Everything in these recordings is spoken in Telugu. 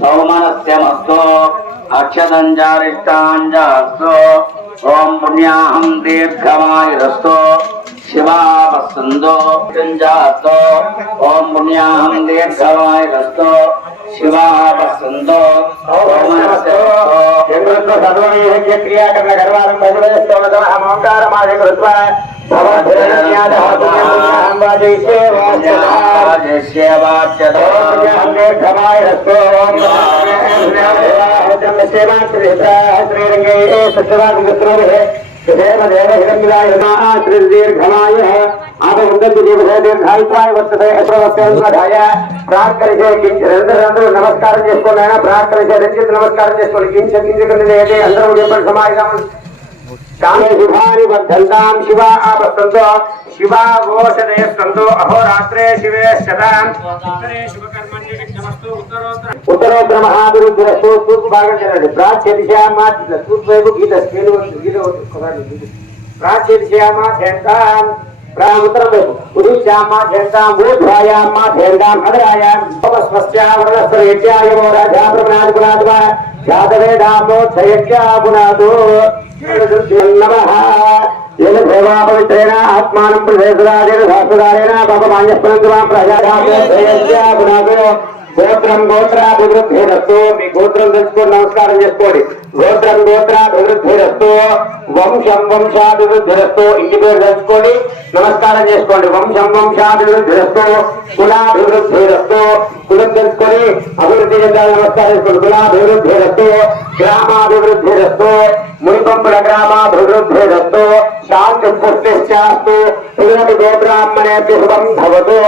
సౌమనస్యమస్తు అక్షదంజారిష్టాంజాస్తు ఓం పుణ్యాహం దీర్ఘమాయస్తు శివాపస్సంతో జాస్తో ఓం పుణ్యాహం దీర్ఘమాయస్తు శివాపస్సంతో సౌమనస్యమస్తు చంద్రుతో సర్వైహ్య క్రియాకరణ గర్వారం భగవతస్తోమతం అహంకారమాది కృత్వా భవద్భేన్యాదః పుణ్యం పుణ్యాహం వాజయిష్యే వాచ్యతో ఓం దీర్ఘమాయ హస్తో ఓం శ్రీరంగే సత్యవాదిగస్రోభే దేవదేవ హిరణ్యాయ శ్రీదీర్ఘమాయ ఆపముందంతి జీవసే దీర్ఘాయుత్వాయ వర్తతే అశ్వవస్యాయ ప్రార్థనిసే అందరూ నమస్కారం చేసుకోండి ఆయన ప్రార్థనిసే రంజిత్ నమస్కారం చేసుకోండి కించ కించకండి అందరూ చెప్పండి సమాజం श्यामे शुभानि वर्धन्तां शिवा आपस्तन्तो शिवा वोषधय सन्तो अहोरात्रे शिवे शताम् उत्तरे शुभकर्मण्य विघ्नमस्तु उत्तरोत्तर उत्तरोत्तर महादुरुद्रस्तु तूर्पभागं जनयति प्राच्य दिशया मा तूर्पवैपु गीतस्मेनु गीतवत् कदापि प्राच्य दिशया मा ध्यन्तां उत्तरं वैपु पुरुषां मा ध्यन्ताम् ऊर्ध्वायां मा ध्यन्ताम् अधरायां स्वस्यां वर्णस्थलेत्यायमो राजा प्रमाणादिपुनाद्वा जातवेदामोक्षयत्या पुनादो పవిత్రేణ ఆత్మానం ప్రవేశరాజేణ శాస్త్రదారేణ పాపమాన్యస్మరంతు మా గోత్రం గోత్రాభివృద్ధిరస్తు. మీ గోత్రం తెలుసుకొని నమస్కారం చేసుకోండి. గోత్రం గోత్రాభివృద్ధిరస్తు. వంశం వంశాభివృద్ధిరస్తు. ఇంటి పేరు తెలుసుకోండి నమస్కారం చేసుకోండి. వంశం వంశాభివృద్ధిరస్తు కులాభివృద్ధిరస్తు. కులం తెలుసుకొని అభివృద్ధి చెందాలి నమస్కారం చేసుకోండి. కులాభివృద్ధిరస్తు గ్రామాభివృద్ధిరస్తు. మునిపంపుల గ్రామాభివృద్ధిరస్తు శాంతి పుష్టిశ్చాస్తు శుభం భవతు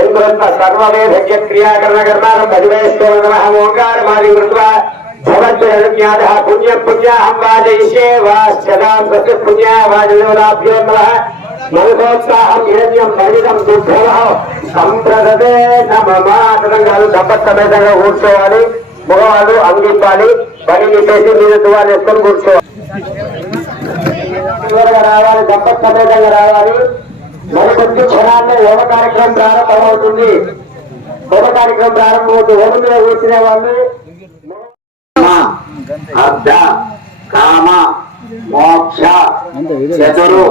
ఇంద్రంత సర్వవేదజ్ఞ క్రియాకరణ కర్మారం పదివేశ్వర నమః ఓంకారమాది కృత్వా భగవద్జ్ఞాతः పుణ్యం పుణ్యాహం వాజయిష్యే వాశ్చదాం సత్య పుణ్యా నమః మనసోత్సాహం హిరణ్యం పరిమితం దుర్భవ సంప్రదతే నమమాటంగాలు దంపతమేతంగా కూర్చోవాలి మగవాళ్ళు పని చేసి మీరు దువాలు వేసుకొని కూర్చోవాలి రావాలి దంపతమేతంగా రావాలి. మరి కొద్ది క్షణాల్లో యోగ కార్యక్రమం ప్రారంభమవుతుంది. యోగ కార్యక్రమం ప్రారంభమవుతుంది మీద కూర్చునే వాళ్ళు. అర్ధ కామ మోక్ష చతురు